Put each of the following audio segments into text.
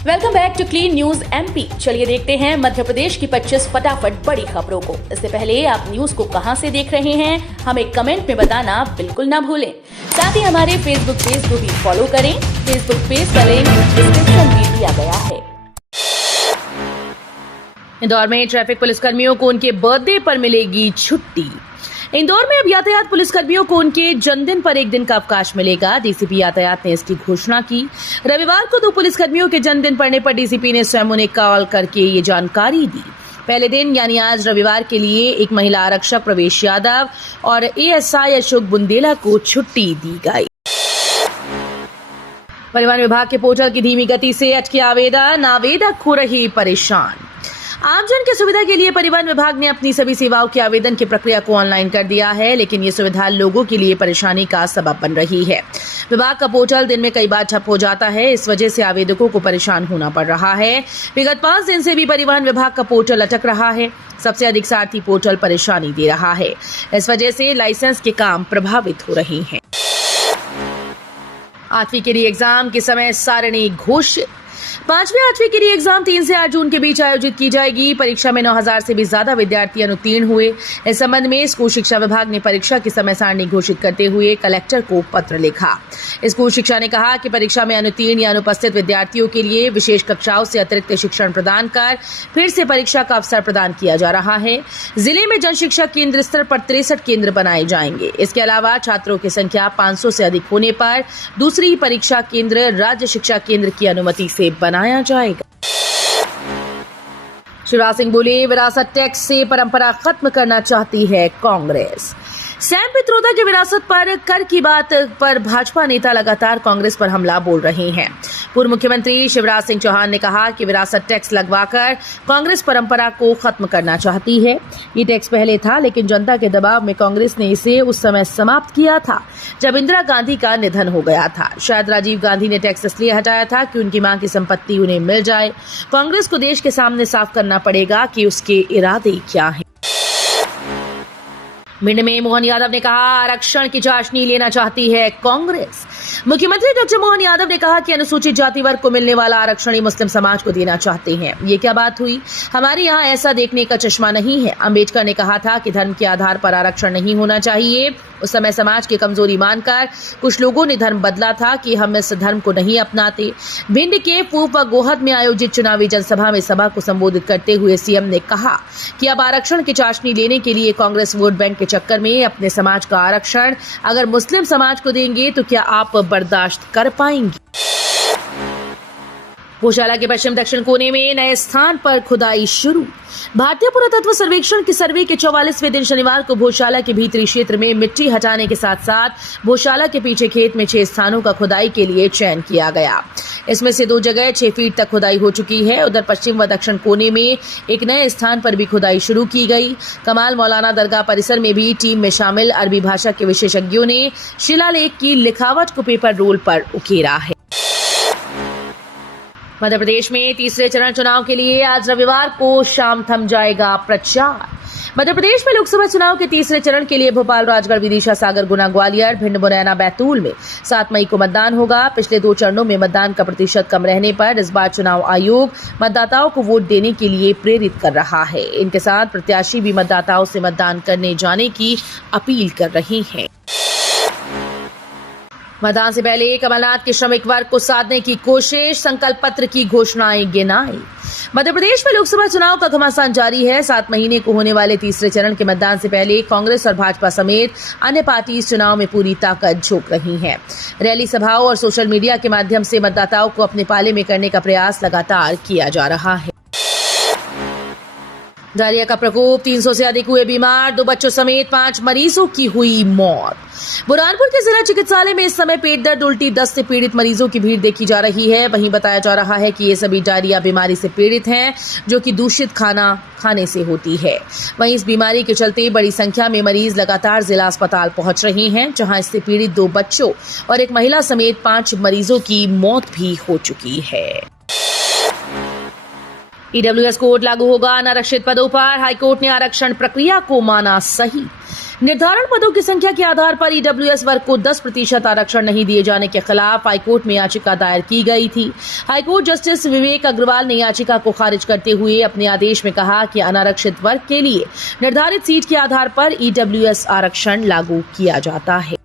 Welcome back to clean news MP. चलिए देखते हैं मध्य प्रदेश की 25 फटाफट बड़ी खबरों को। इससे पहले आप न्यूज को कहां से देख रहे हैं, हमें कमेंट में बताना बिल्कुल ना भूलें। साथ ही हमारे फेसबुक पेज को भी फॉलो करें। फेसबुक पेज का लिंक डिस्क्रिप्शन में दिया गया है। इंदौर में ट्रैफिक पुलिसकर्मियों को उनके बर्थडे पर मिलेगी छुट्टी। इंदौर में अब यातायात पुलिसकर्मियों को उनके जन्मदिन पर एक दिन का अवकाश मिलेगा। डीसीपी यातायात ने इसकी घोषणा की। रविवार को 2 पुलिसकर्मियों के जन्मदिन पड़ने पर डीसीपी ने स्वयं उन्हें कॉल करके ये जानकारी दी। पहले दिन यानी आज रविवार के लिए एक महिला आरक्षक प्रवेश यादव और एएसआई अशोक बुंदेला को छुट्टी दी गई। परिवहन विभाग के पोर्टल की धीमी गति से अटके आवेदक हो रहे परेशान। आमजन की सुविधा के लिए परिवहन विभाग ने अपनी सभी सेवाओं के आवेदन की प्रक्रिया को ऑनलाइन कर दिया है, लेकिन ये सुविधा लोगों के लिए परेशानी का सबब बन रही है। विभाग का पोर्टल दिन में कई बार ठप हो जाता है। इस वजह से आवेदकों को परेशान होना पड़ रहा है। विगत 5 दिन से भी परिवहन विभाग का पोर्टल अटक रहा है। सबसे अधिक सारथी पोर्टल परेशानी दे रहा है। इस वजह से लाइसेंस के काम प्रभावित हो रहे हैं। 8वीं के लिए एग्जाम की समय सारणी घोषित। 5वीं 8वीं के लिए एग्जाम 3 से 8 जून के बीच आयोजित की जाएगी। परीक्षा में 9,000 से भी ज्यादा विद्यार्थी अनुत्तीर्ण हुए। इस संबंध में स्कूल शिक्षा विभाग ने परीक्षा की समय सारणी घोषित करते हुए कलेक्टर को पत्र लिखा। स्कूल शिक्षा ने कहा कि परीक्षा में अनुत्तीर्ण या अनुपस्थित विद्यार्थियों के लिए विशेष कक्षाओं से अतिरिक्त शिक्षण प्रदान कर फिर से परीक्षा का अवसर प्रदान किया जा रहा है। जिले में जन शिक्षा केंद्र स्तर पर 63 केंद्र बनाए जाएंगे। इसके अलावा छात्रों की संख्या 500 से अधिक होने पर दूसरी परीक्षा केंद्र राज्य शिक्षा केंद्र की अनुमति से बनाया जाएगा। शिवराज सिंह बोले, विरासत टैक्स से परंपरा खत्म करना चाहती है कांग्रेस। सैम पित्रोदा की विरासत पर कर की बात पर भाजपा नेता लगातार कांग्रेस पर हमला बोल रहे हैं। पूर्व मुख्यमंत्री शिवराज सिंह चौहान ने कहा कि विरासत टैक्स लगवाकर कांग्रेस परंपरा को खत्म करना चाहती है। ये टैक्स पहले था, लेकिन जनता के दबाव में कांग्रेस ने इसे उस समय समाप्त किया था जब इंदिरा गांधी का निधन हो गया था। शायद राजीव गांधी ने टैक्स इसलिए हटाया था कि उनकी मां की संपत्ति उन्हें मिल जाए। कांग्रेस को देश के सामने साफ करना पड़ेगा कि उसके इरादे क्या हैं। भिंड में मोहन यादव ने कहा, आरक्षण की चाशनी लेना चाहती है कांग्रेस। मुख्यमंत्री डॉक्टर मोहन यादव ने कहा कि अनुसूचित जाति वर्ग को मिलने वाला आरक्षण ही मुस्लिम समाज को देना चाहते हैं। ये क्या बात हुई? हमारे यहाँ ऐसा देखने का चश्मा नहीं है। अंबेडकर ने कहा था कि धर्म के आधार पर आरक्षण नहीं होना चाहिए। उस समय समाज की कमजोरी मानकर कुछ लोगों ने धर्म बदला था कि हम इस धर्म को नहीं अपनाते। भिंड के पूर्व व गोहद में आयोजित चुनावी जनसभा में सभा को संबोधित करते हुए सीएम ने कहा कि अब आरक्षण की चाशनी लेने के लिए कांग्रेस वोट बैंक के चक्कर में अपने समाज का आरक्षण अगर मुस्लिम समाज को देंगे तो क्या आप बर्दाश्त कर पाएंगे? गौशाला के पश्चिम दक्षिण कोने में नए स्थान पर खुदाई शुरू। भारतीय पुरातत्व सर्वेक्षण के सर्वे के 44वें दिन शनिवार को गौशाला के भीतरी क्षेत्र में मिट्टी हटाने के साथ साथ गौशाला के पीछे खेत में 6 स्थानों का खुदाई के लिए चयन किया गया। इसमें से 2 जगह 6 फीट तक खुदाई हो चुकी है। उधर पश्चिम व दक्षिण कोने में एक नए स्थान पर भी खुदाई शुरू की गई। कमाल मौलाना दरगाह परिसर में भी टीम में शामिल अरबी भाषा के विशेषज्ञों ने शिलालेख की लिखावट को पेपर रोल पर उकेरा है। मध्य प्रदेश में तीसरे चरण चुनाव के लिए आज रविवार को शाम थम जाएगा प्रचार। मध्य प्रदेश में लोकसभा चुनाव के तीसरे चरण के लिए भोपाल, राजगढ़, विदिशा, सागर, गुना, ग्वालियर, भिंड, मुरैना, बैतूल में 7 मई को मतदान होगा। पिछले 2 चरणों में मतदान का प्रतिशत कम रहने पर इस बार चुनाव आयोग मतदाताओं को वोट देने के लिए प्रेरित कर रहा है। इनके साथ प्रत्याशी भी मतदाताओं से मतदान करने जाने की अपील कर रहे हैं। मतदान से पहले कमलनाथ के श्रमिक वर्ग को साधने की कोशिश, संकल्प पत्र की घोषणाएं गिनाई। मध्य प्रदेश में लोकसभा चुनाव का घमासान जारी है। 7 महीने को होने वाले तीसरे चरण के मतदान से पहले कांग्रेस और भाजपा समेत अन्य पार्टी इस चुनाव में पूरी ताकत झोंक रही हैं। रैली सभाओं और सोशल मीडिया के माध्यम से मतदाताओं को अपने पाले में करने का प्रयास लगातार किया जा रहा है। डायरिया का प्रकोप, 300 से अधिक हुए बीमार, 2 बच्चों समेत 5 मरीजों की हुई मौत। बुरहानपुर के जिला चिकित्सालय में इस समय पेट दर्द, उल्टी, दस्त से पीड़ित मरीजों की भीड़ देखी जा रही है। वहीं बताया जा रहा है कि ये सभी डायरिया बीमारी से पीड़ित हैं, जो कि दूषित खाना खाने से होती है। वहीं इस बीमारी के चलते बड़ी संख्या में मरीज लगातार जिला अस्पताल पहुंच रहे हैं, जहां इससे पीड़ित 2 बच्चों और एक महिला समेत 5 मरीजों की मौत भी हो चुकी है। ईडब्ल्यूएस कोड लागू होगा अनारक्षित पदों पर। हाईकोर्ट ने आरक्षण प्रक्रिया को माना सही। निर्धारण पदों की संख्या के आधार पर ईडब्ल्यूएस वर्ग को 10% आरक्षण नहीं दिए जाने के खिलाफ हाईकोर्ट में याचिका दायर की गई थी। हाईकोर्ट जस्टिस विवेक अग्रवाल ने याचिका को खारिज करते हुए अपने आदेश में कहा कि अनारक्षित वर्ग के लिए निर्धारित सीट के आधार पर ईडब्ल्यूएस आरक्षण लागू किया जाता है।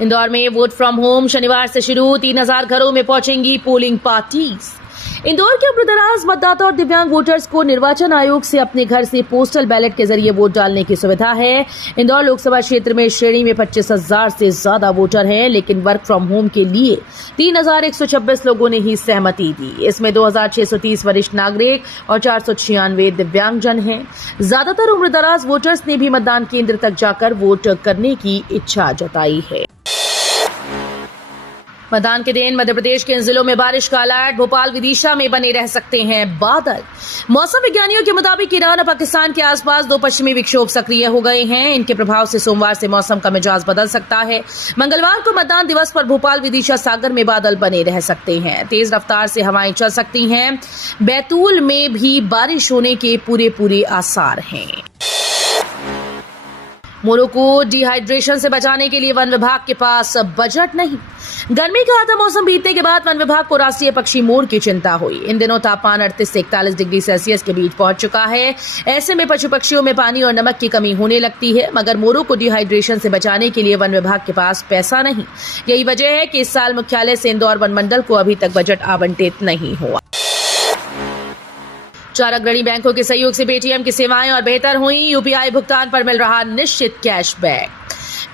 इंदौर में वोट फ्रॉम होम शनिवार से शुरू। 3000 घरों में पहुंचेंगी पोलिंग पार्टीज। इंदौर के उम्रदराज मतदाता और दिव्यांग वोटर्स को निर्वाचन आयोग से अपने घर से पोस्टल बैलेट के जरिए वोट डालने की सुविधा है। इंदौर लोकसभा क्षेत्र में श्रेणी में 25,000 से ज्यादा वोटर हैं, लेकिन वर्क फ्रॉम होम के लिए 3,126 लोगों ने ही सहमति दी। इसमें 2,630 वरिष्ठ नागरिक और 496 दिव्यांगजन हैं। ज्यादातर उम्रदराज वोटर्स ने भी मतदान केंद्र तक जाकर वोट करने की इच्छा जताई है। मतदान के दिन मध्य प्रदेश के इन जिलों में बारिश का अलर्ट। भोपाल विदिशा में बने रह सकते हैं बादल। मौसम विज्ञानियों के मुताबिक ईरान और पाकिस्तान के आसपास 2 पश्चिमी विक्षोभ सक्रिय हो गए हैं। इनके प्रभाव से सोमवार से मौसम का मिजाज बदल सकता है। मंगलवार को मतदान दिवस पर भोपाल विदिशा सागर में बादल बने रह सकते हैं। तेज रफ्तार से हवाएं चल सकती हैं। बैतूल में भी बारिश होने के पूरे आसार हैं। मोरों को डिहाइड्रेशन से बचाने के लिए वन विभाग के पास बजट नहीं। गर्मी का आता मौसम बीतने के बाद वन विभाग को राष्ट्रीय पक्षी मोर की चिंता हुई। इन दिनों तापमान 38 से 41 डिग्री सेल्सियस के बीच पहुंच चुका है। ऐसे में पशु पक्षियों में पानी और नमक की कमी होने लगती है, मगर मोरों को डिहाइड्रेशन से बचाने के लिए वन विभाग के पास पैसा नहीं। यही वजह है कि इस साल मुख्यालय से इंदौर वन मंडल को अभी तक बजट आवंटित नहीं हुआ। 4 अग्रणी बैंकों के सहयोग से पेटीएम की सेवाएं और बेहतर हुई। यूपीआई भुगतान पर मिल रहा निश्चित कैशबैक।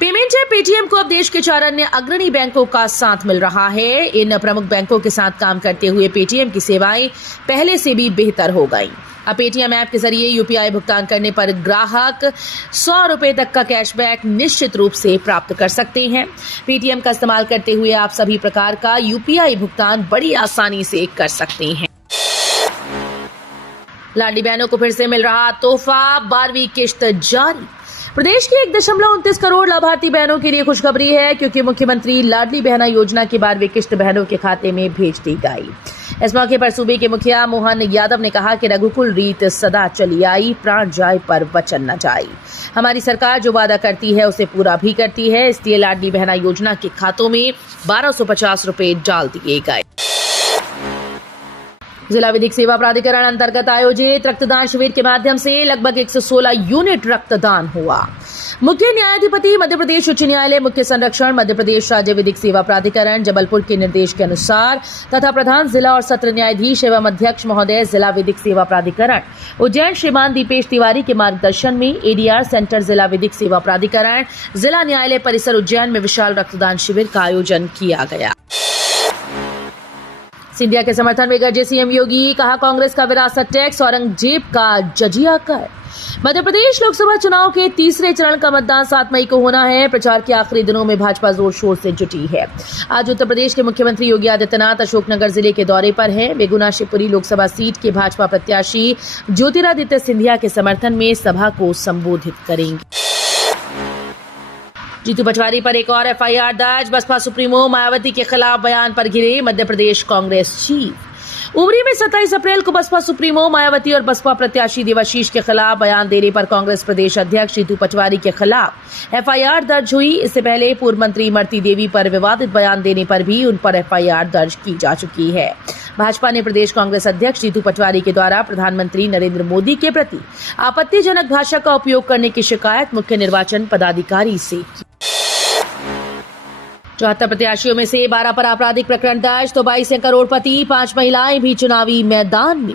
पेमेंट ऐप पेटीएम को अब देश के 4 अन्य अग्रणी बैंकों का साथ मिल रहा है। इन प्रमुख बैंकों के साथ काम करते हुए पेटीएम की सेवाएं पहले से भी बेहतर हो गई। अब पेटीएम ऐप के जरिए यूपीआई भुगतान करने पर ग्राहक 100 रुपए तक का कैशबैक निश्चित रूप से प्राप्त कर सकते हैं। पेटीएम का इस्तेमाल करते हुए आप सभी प्रकार का यूपीआई भुगतान बड़ी आसानी से कर सकते हैं। लाडली बहनों को फिर से मिल रहा तोहफा। 12वीं किश्त जारी। प्रदेश की 1.29 करोड़ लाभार्थी बहनों के लिए खुशखबरी है, क्योंकि मुख्यमंत्री लाडली बहना योजना की 12वीं किश्त बहनों के खाते में भेज दी गई। इस मौके पर सूबे के मुखिया मोहन यादव ने कहा कि रघुकुल रीत सदा चली आई, प्राण जाए पर वचन न जाए। हमारी सरकार जो वादा करती है उसे पूरा भी करती है, इसलिए लाडली बहना योजना के खातों में 1250 रुपए डाल दिए गए। जिला विधिक सेवा प्राधिकरण अंतर्गत आयोजित रक्तदान शिविर के माध्यम से लगभग 116 यूनिट रक्तदान हुआ। मुख्य न्यायाधिपति मध्य प्रदेश उच्च न्यायालय मुख्य संरक्षण मध्य प्रदेश राज्य विधिक सेवा प्राधिकरण जबलपुर के निर्देश के अनुसार तथा प्रधान जिला और सत्र न्यायाधीश एवं अध्यक्ष महोदय जिला विधिक सेवा प्राधिकरण उज्जैन श्रीमान दीपेश तिवारी के मार्गदर्शन में एडीआर सेंटर जिला विधिक सेवा प्राधिकरण जिला न्यायालय परिसर उज्जैन में विशाल रक्तदान शिविर का आयोजन किया गया। सिंधिया के समर्थन में गरजे सीएम योगी। कहा कांग्रेस का विरासत टैक्स औरंगजेब का जजिया कर। मध्य प्रदेश लोकसभा चुनाव के तीसरे चरण का मतदान 7 मई को होना है। प्रचार के आखिरी दिनों में भाजपा जोर शोर से जुटी है। आज उत्तर प्रदेश के मुख्यमंत्री योगी आदित्यनाथ अशोकनगर जिले के दौरे पर हैं। वे गुना शिवपुरी लोकसभा सीट के भाजपा प्रत्याशी ज्योतिरादित्य सिंधिया के समर्थन में सभा को संबोधित करेंगे। जीतू पटवारी पर एक और एफआईआर दर्ज। बसपा सुप्रीमो मायावती के खिलाफ बयान पर घिरे मध्य प्रदेश कांग्रेस चीफ। उमरी में 27 अप्रैल को बसपा सुप्रीमो मायावती और बसपा प्रत्याशी देवाशीष के खिलाफ बयान देने पर कांग्रेस प्रदेश अध्यक्ष जीतू पटवारी के खिलाफ एफआईआर दर्ज हुई। इससे पहले पूर्व मंत्री इमरती देवी पर विवादित बयान देने पर भी उन पर एफआईआर दर्ज की जा चुकी है। भाजपा ने प्रदेश कांग्रेस अध्यक्ष जीतू पटवारी के द्वारा प्रधानमंत्री नरेंद्र मोदी के प्रति आपत्तिजनक भाषा का उपयोग करने की शिकायत मुख्य निर्वाचन पदाधिकारी से की। 74 प्रत्याशियों में से 12 पर आपराधिक प्रकरण दर्ज तो 22 करोड़पति 5 महिलाएं भी चुनावी मैदान में।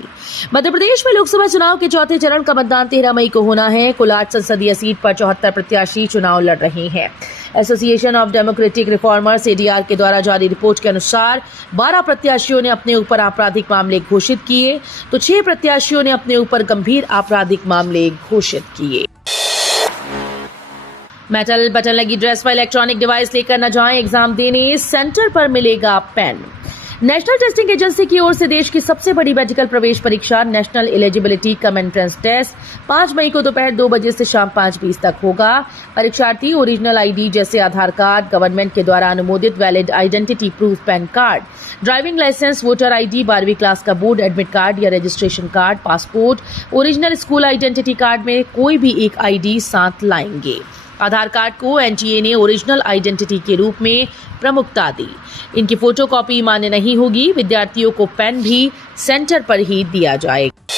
मध्य प्रदेश में लोकसभा चुनाव के चौथे चरण का मतदान 13 मई को होना है। कुल 8 संसदीय सीट पर 74 प्रत्याशी चुनाव लड़ रहे हैं। Association of democratic reformers ADR के द्वारा जारी रिपोर्ट के अनुसार 12 प्रत्याशियों ने अपने ऊपर आपराधिक मामले घोषित किए तो 6 प्रत्याशियों ने अपने ऊपर गंभीर आपराधिक मामले घोषित किए। मेटल बटन लगी ड्रेस व इलेक्ट्रॉनिक डिवाइस लेकर न जाएं एग्जाम देने, सेंटर पर मिलेगा पेन। नेशनल टेस्टिंग एजेंसी की ओर से देश की सबसे बड़ी मेडिकल प्रवेश परीक्षा national eligibility cum entrance test 5 मई को दोपहर 2 बजे से शाम 5:20 तक होगा। परीक्षार्थी ओरिजिनल आईडी जैसे आधार कार्ड, गवर्नमेंट के द्वारा अनुमोदित valid identity proof pan card, driving licence, voter ID, 12वीं क्लास का बोर्ड एडमिट कार्ड या registration card, passport, original school identity card में कोई भी एक आईडी साथ लाएंगे। आधार कार्ड को एनटीए ने ओरिजिनल आइडेंटिटी के रूप में प्रमुखता दी। इनकी फोटोकॉपी मान्य नहीं होगी। विद्यार्थियों को पेन भी सेंटर पर ही दिया जाएगा।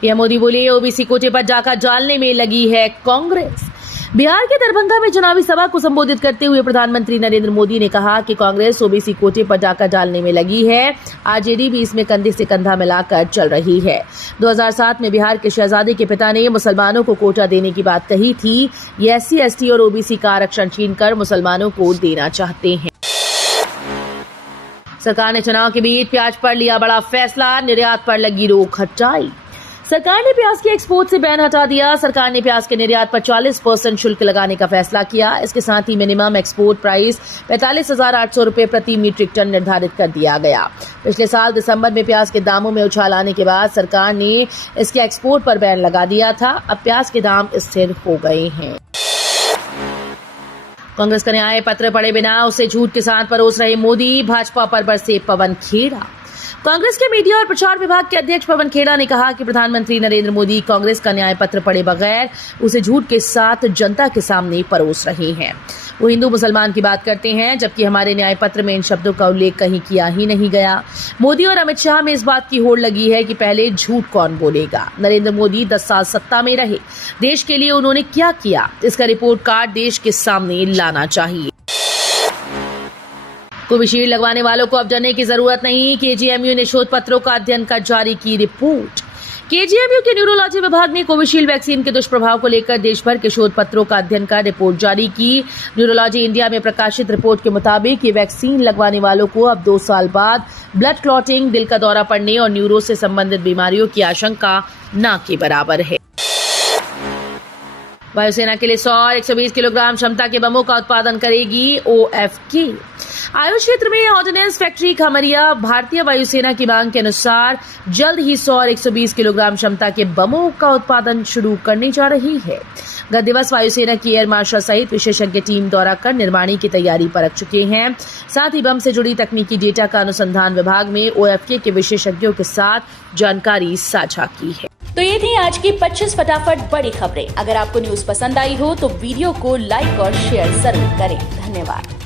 पीएम मोदी बोले, ओबीसी कोटे पर डाका डालने में लगी है कांग्रेस। बिहार के दरभंगा में चुनावी सभा को संबोधित करते हुए प्रधानमंत्री नरेंद्र मोदी ने कहा कि कांग्रेस ओबीसी कोटे पर डाका डालने में लगी है। आरजेडी भी इसमें कंधे से कंधा मिलाकर चल रही है। 2007 में बिहार के शहजादे के पिता ने मुसलमानों को कोटा देने की बात कही थी। ये SC, ST और ओबीसी का आरक्षण छीनकर मुसलमानों को देना चाहते हैं। सरकार ने चुनाव के बीच प्याज पर लिया बड़ा फैसला, निर्यात पर लगी रोक हटाई। सरकार ने प्याज के एक्सपोर्ट से बैन हटा दिया। सरकार ने प्याज के निर्यात पर 40% शुल्क लगाने का फैसला किया। इसके साथ ही मिनिमम एक्सपोर्ट प्राइस 45,800 रुपए प्रति मीट्रिक टन निर्धारित कर दिया गया। पिछले साल दिसंबर में प्याज के दामों में उछाल आने के बाद सरकार ने इसके एक्सपोर्ट पर बैन लगा दिया था। अब प्याज के दाम स्थिर हो गए हैं। कांग्रेस का न्याय पत्र पढ़े बिना उसे झूठ के साथ परोस रहे मोदी, भाजपा पर बरसे पवन खेड़ा। कांग्रेस के मीडिया और प्रचार विभाग के अध्यक्ष पवन खेड़ा ने कहा कि प्रधानमंत्री नरेंद्र मोदी कांग्रेस का न्याय पत्र पढ़े बगैर उसे झूठ के साथ जनता के सामने परोस रहे हैं। वो हिंदू मुसलमान की बात करते हैं, जबकि हमारे न्याय पत्र में इन शब्दों का उल्लेख कहीं किया ही नहीं गया। मोदी और अमित शाह में इस बात की होड़ लगी है कि पहले झूठ कौन बोलेगा। नरेंद्र मोदी 10 साल सत्ता में रहे, देश के लिए उन्होंने क्या किया, इसका रिपोर्ट कार्ड देश के सामने लाना चाहिए। कोविशील्ड लगवाने वालों को अब डरने की जरूरत नहीं। केजीएमयू ने शोध पत्रों का अध्ययन कर जारी की रिपोर्ट। केजीएमयू के न्यूरोलॉजी विभाग ने कोविशील्ड वैक्सीन के दुष्प्रभाव को लेकर देश भर के शोध पत्रों का अध्ययन कर रिपोर्ट जारी की। न्यूरोलॉजी इंडिया में प्रकाशित रिपोर्ट के मुताबिक ये वैक्सीन लगवाने वालों को अब 2 साल बाद ब्लड क्लॉटिंग, दिल का दौरा पड़ने और न्यूरो से संबंधित बीमारियों की आशंका न के बराबर है। वायुसेना के लिए 100 और 120 किलोग्राम क्षमता के बमों का उत्पादन करेगी OFK। आयुष क्षेत्र में ऑर्डिनेंस फैक्ट्री खमरिया भारतीय वायुसेना की मांग के अनुसार जल्द ही 100 और 120 किलोग्राम क्षमता के बमों का उत्पादन शुरू करने जा रही है। गत दिवस वायुसेना की एयर मार्शल सहित विशेषज्ञ टीम दौरा कर निर्माणी की तैयारी परख चुके हैं। साथ ही बम से जुड़ी तकनीकी डेटा का अनुसंधान विभाग में OFK के विशेषज्ञों के साथ जानकारी साझा की है। तो ये थी आज की 25 फटाफट बड़ी खबरें। अगर आपको न्यूज पसंद आई हो तो वीडियो को लाइक और शेयर जरूर करें। धन्यवाद।